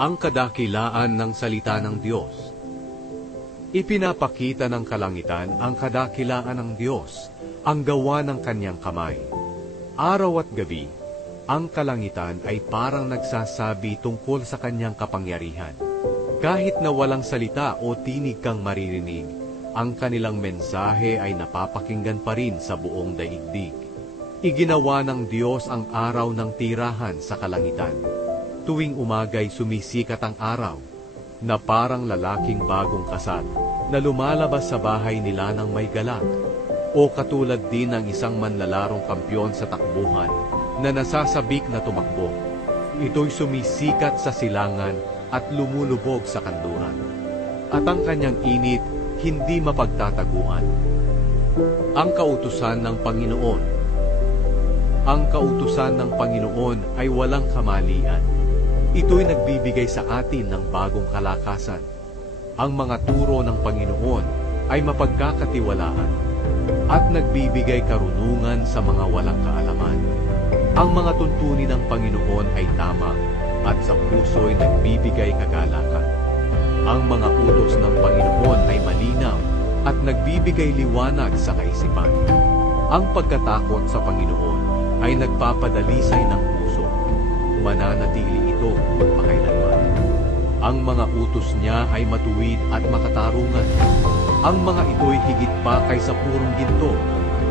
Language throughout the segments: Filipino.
Ang kadakilaan ng salita ng Diyos. Ipinapakita ng kalangitan ang kadakilaan ng Diyos, ang gawa ng kanyang kamay. Araw at gabi, ang kalangitan ay parang nagsasabi tungkol sa kanyang kapangyarihan. Kahit na walang salita o tinig kang maririnig, ang kanilang mensahe ay napapakinggan pa rin sa buong daigdig. Iginawa ng Diyos ang araw ng tirahan sa kalangitan. Tuwing umagay sumisikat ang araw, na parang lalaking bagong kasal, na lumalabas sa bahay nila ng may galak, o katulad din ng isang manlalarong kampyon sa takbuhan, na nasasabik na tumakbo. Ito'y sumisikat sa silangan at lumulubog sa kanduran. At ang kanyang init hindi mapagtataguan. Ang kautusan ng Panginoon Ang kautusan ng Panginoon ay walang kamalian. Ito'y nagbibigay sa atin ng bagong kalakasan. Ang mga turo ng Panginoon ay mapagkakatiwalaan at nagbibigay karunungan sa mga walang kaalaman. Ang mga tuntunin ng Panginoon ay tama at sa puso'y nagbibigay kagalakan. Ang mga utos ng Panginoon ay malinaw at nagbibigay liwanag sa kaisipan. Ang pagkatakot sa Panginoon ay nagpapadalisay ng puso. Mananatili. Ang mga utos niya ay matuwid at makatarungan. Ang mga ito'y higit pa kaysa purong ginto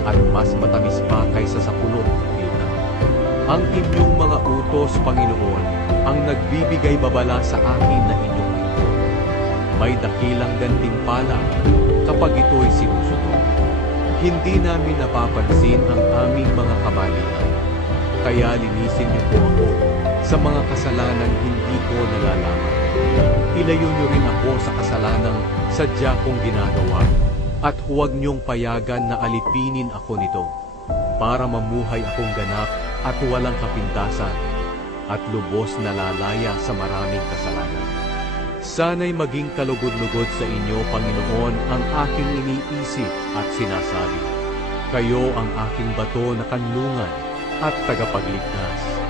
at mas matamis pa kaysa sa pulong yuta. Ang inyong mga utos, Panginoon, ang nagbibigay babala sa akin na inyong ito. May dakilang gantimpala kapag ito'y sinusunod. Hindi namin napapansin ang aming mga kamalian. Kaya linisin niyo po ako sa mga kasalanang hindi ko nalalaman. Ilayo niyo rin ako sa kasalanang sadya kong ginagawa at huwag niyong payagan na alipinin ako nito para mamuhay akong ganap at walang kapintasan at lubos na lalaya sa maraming kasalanan. Sana'y maging kalugod-lugod sa inyo, Panginoon, ang aking iniisip at sinasabi. Kayo ang aking bato na kanlungan at tagapagligtas.